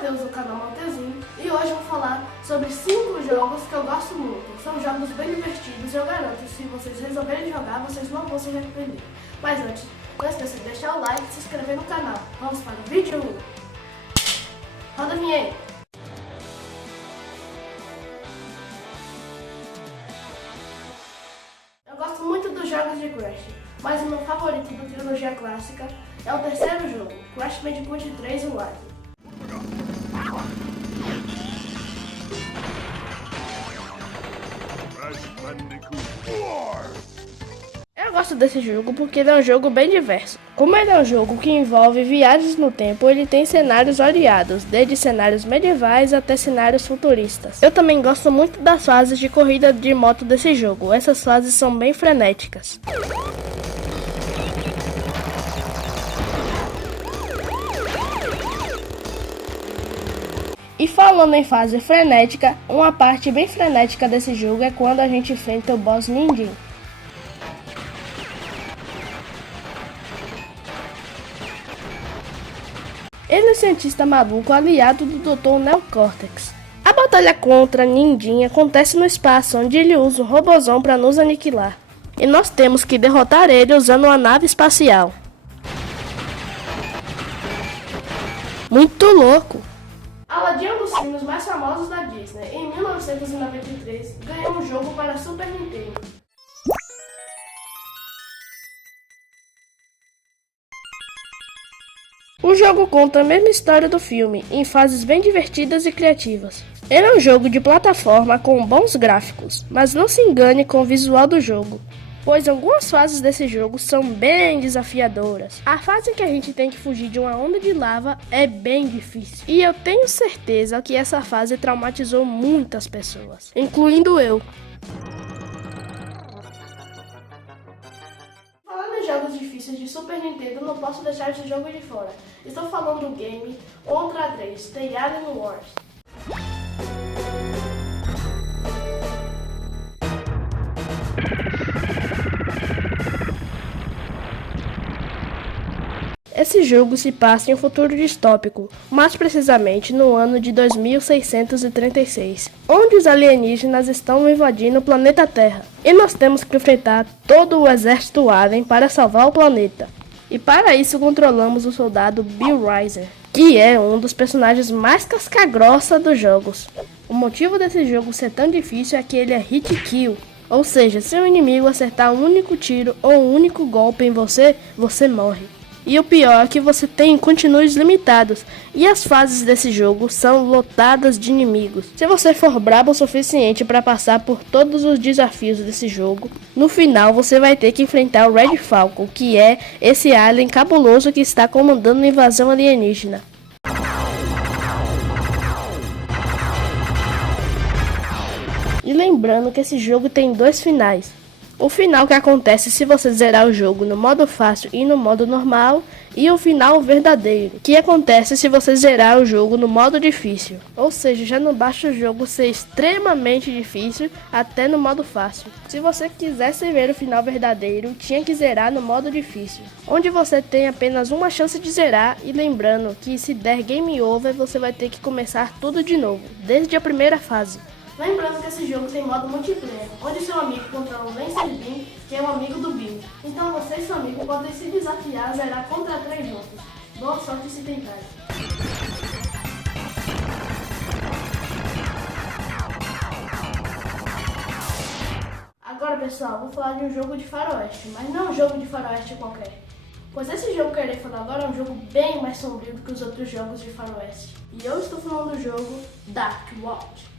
Matheus do canal Mateuzinho e hoje eu vou falar sobre 5 jogos que eu gosto muito. São jogos bem divertidos e eu garanto, se vocês resolverem jogar, vocês não vão se arrepender. Mas antes, não esqueça de deixar o like e se inscrever no canal. Vamos para o vídeo 1. Roda a vinheta. Eu gosto muito dos jogos de Crash, mas o meu favorito da trilogia clássica é o terceiro jogo, Crash Bandicoot 3 Wide. Eu gosto desse jogo porque ele é um jogo bem diverso. Como ele é um jogo que envolve viagens no tempo, ele tem cenários variados, desde cenários medievais até cenários futuristas. Eu também gosto muito das fases de corrida de moto desse jogo, essas fases são bem frenéticas. E falando em fase frenética, uma parte bem frenética desse jogo é quando a gente enfrenta o boss Ninja. Ele é um cientista maluco aliado do Dr. Neocortex. A batalha contra Ninja acontece no espaço, onde ele usa um robozão para nos aniquilar. E nós temos que derrotar ele usando uma nave espacial. Muito louco! Aladdin é um dos filmes mais famosos da Disney. Em 1993, ganhou um jogo para Super Nintendo. O jogo conta a mesma história do filme, em fases bem divertidas e criativas. Ele é um jogo de plataforma com bons gráficos, mas não se engane com o visual do jogo, pois algumas fases desse jogo são bem desafiadoras. A fase em que a gente tem que fugir de uma onda de lava é bem difícil, e eu tenho certeza que essa fase traumatizou muitas pessoas, incluindo eu. Falando em jogos difíceis de Super Nintendo, não posso deixar esse jogo de fora. Estou falando do game Contra 3, The Alien Wars. Esse jogo se passa em um futuro distópico, mais precisamente no ano de 2636, onde os alienígenas estão invadindo o planeta Terra, e nós temos que enfrentar todo o exército alien para salvar o planeta. E para isso controlamos o soldado Bill Riser, que é um dos personagens mais casca-grossa dos jogos. O motivo desse jogo ser tão difícil é que ele é hit kill, ou seja, se o inimigo acertar um único tiro ou um único golpe em você, você morre. E o pior é que você tem continues limitados, e as fases desse jogo são lotadas de inimigos. Se você for brabo o suficiente para passar por todos os desafios desse jogo, no final você vai ter que enfrentar o Red Falcon, que é esse alien cabuloso que está comandando a invasão alienígena. E lembrando que esse jogo tem 2 finais. O final que acontece se você zerar o jogo no modo fácil e no modo normal, e o final verdadeiro, que acontece se você zerar o jogo no modo difícil. Ou seja, já não basta o jogo ser extremamente difícil, até no modo fácil. Se você quisesse ver o final verdadeiro, tinha que zerar no modo difícil, onde você tem apenas uma chance de zerar, e lembrando que se der game over, você vai ter que começar tudo de novo, desde a primeira fase. Lembrando que esse jogo tem modo multiplayer, onde seu amigo controla o Lancer Bean, que é um amigo do Bill. Então você e seu amigo podem se desafiar a zerar contra 3 juntos. Boa sorte se tentar. Agora pessoal, vou falar de um jogo de faroeste, mas não é um jogo de faroeste qualquer. Pois esse jogo que eu irei falar agora é um jogo bem mais sombrio do que os outros jogos de faroeste. E eu estou falando do jogo Dark Watch.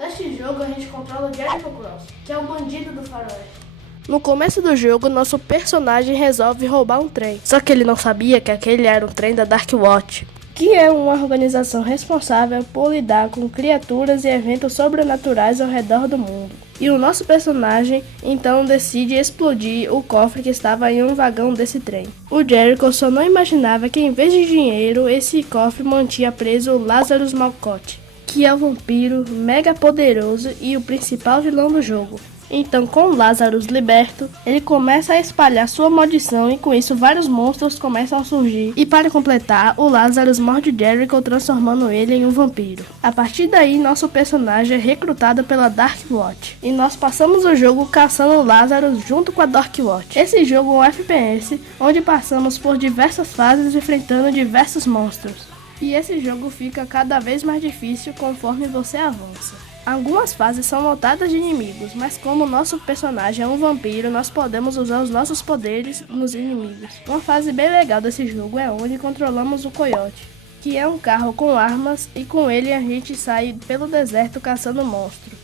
Neste jogo a gente controla o Jericho Cross, que é o bandido do faroeste. No começo do jogo, nosso personagem resolve roubar um trem, só que ele não sabia que aquele era um trem da Dark Watch, que é uma organização responsável por lidar com criaturas e eventos sobrenaturais ao redor do mundo. E o nosso personagem então decide explodir o cofre que estava em um vagão desse trem. O Jericho só não imaginava que em vez de dinheiro, esse cofre mantinha preso o Lazarus Malkote, que é o vampiro mega poderoso e o principal vilão do jogo. Então, com Lazarus liberto, ele começa a espalhar sua maldição e com isso vários monstros começam a surgir. E para completar, o Lazarus morde Jericho, transformando ele em um vampiro. A partir daí, nosso personagem é recrutado pela Dark Watch e nós passamos o jogo caçando Lazarus junto com a Dark Watch. Esse jogo é um FPS, onde passamos por diversas fases enfrentando diversos monstros. E esse jogo fica cada vez mais difícil conforme você avança. Algumas fases são lotadas de inimigos, mas como nosso personagem é um vampiro, nós podemos usar os nossos poderes nos inimigos. Uma fase bem legal desse jogo é onde controlamos o Coyote, que é um carro com armas, e com ele a gente sai pelo deserto caçando monstros.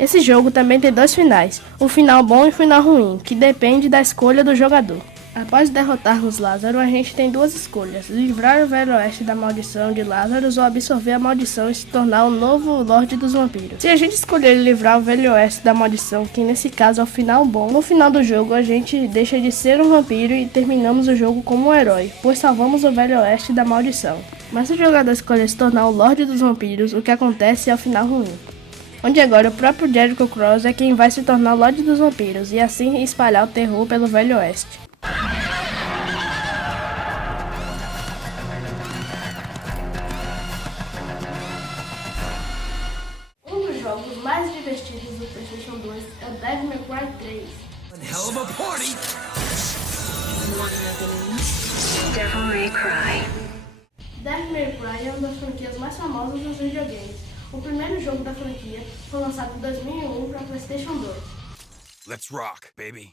Esse jogo também tem dois finais, o final bom e o final ruim, que depende da escolha do jogador. Após derrotarmos Lázaro, a gente tem duas escolhas: livrar o Velho Oeste da maldição de Lazarus ou absorver a maldição e se tornar o novo Lorde dos Vampiros. Se a gente escolher livrar o Velho Oeste da maldição, que nesse caso é o final bom, no final do jogo a gente deixa de ser um vampiro e terminamos o jogo como um herói, pois salvamos o Velho Oeste da maldição. Mas se o jogador escolher se tornar o Lorde dos Vampiros, o que acontece é o final ruim, onde agora o próprio Jericho Cross é quem vai se tornar o Lorde dos Vampiros e assim espalhar o terror pelo Velho Oeste. Um dos jogos mais divertidos do PlayStation 2 é o Devil May Cry 3. Hell of a party. Devil May Cry. Devil May Cry é uma das franquias mais famosas dos videogames. O primeiro jogo da franquia foi lançado em 2001 para PlayStation 2. Let's rock, baby.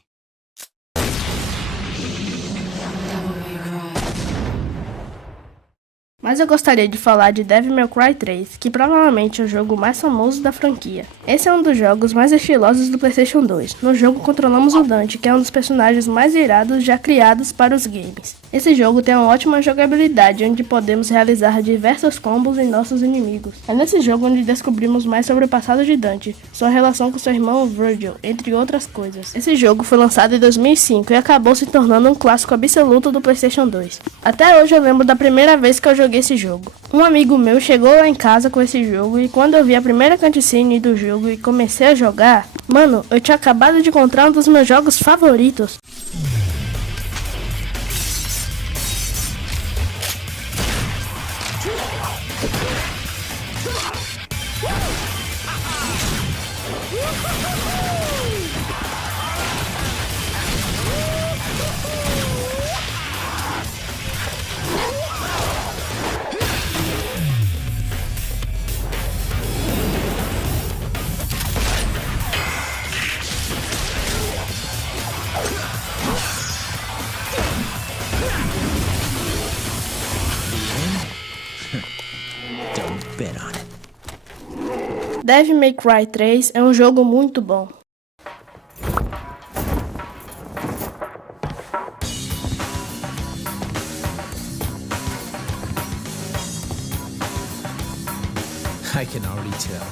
Mas eu gostaria de falar de Devil May Cry 3, que provavelmente é o jogo mais famoso da franquia. Esse é um dos jogos mais estilosos do PlayStation 2. No jogo controlamos o Dante, que é um dos personagens mais irados já criados para os games. Esse jogo tem uma ótima jogabilidade, onde podemos realizar diversos combos em nossos inimigos. É nesse jogo onde descobrimos mais sobre o passado de Dante, sua relação com seu irmão Virgil, entre outras coisas. Esse jogo foi lançado em 2005 e acabou se tornando um clássico absoluto do PlayStation 2. Até hoje eu lembro da primeira vez que eu joguei esse jogo. Um amigo meu chegou lá em casa com esse jogo e quando eu vi a primeira cutscene do jogo e comecei a jogar, mano, eu tinha acabado de encontrar um dos meus jogos favoritos. Don't bet on it. Devil May Cry 3 é um jogo muito bom. I can already tell.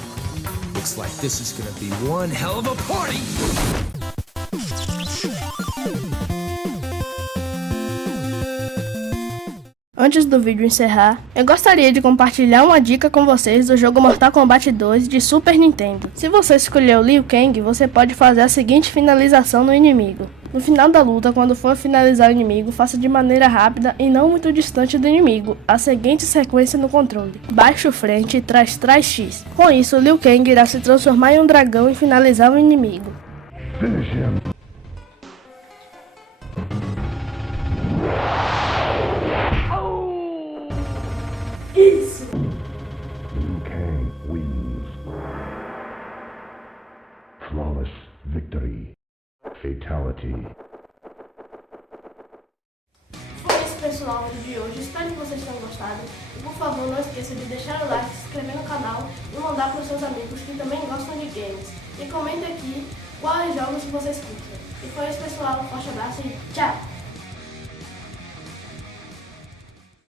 Looks like this is gonna be one hell of a party. Antes do vídeo encerrar, eu gostaria de compartilhar uma dica com vocês do jogo Mortal Kombat 2 de Super Nintendo. Se você escolher o Liu Kang, você pode fazer a seguinte finalização no inimigo. No final da luta, quando for finalizar o inimigo, faça de maneira rápida e não muito distante do inimigo a seguinte sequência no controle: baixo frente, trás X. Com isso, Liu Kang irá se transformar em um dragão e finalizar o inimigo. Isso! Liu Kang wins. Flawless victory. Fatality. Foi isso, pessoal, o vídeo de hoje. Espero que vocês tenham gostado. E por favor, não esqueça de deixar o like, se inscrever no canal e mandar para os seus amigos que também gostam de games. E comente aqui quais jogos que vocês curtem. E foi isso, pessoal. Um forte abraço e tchau!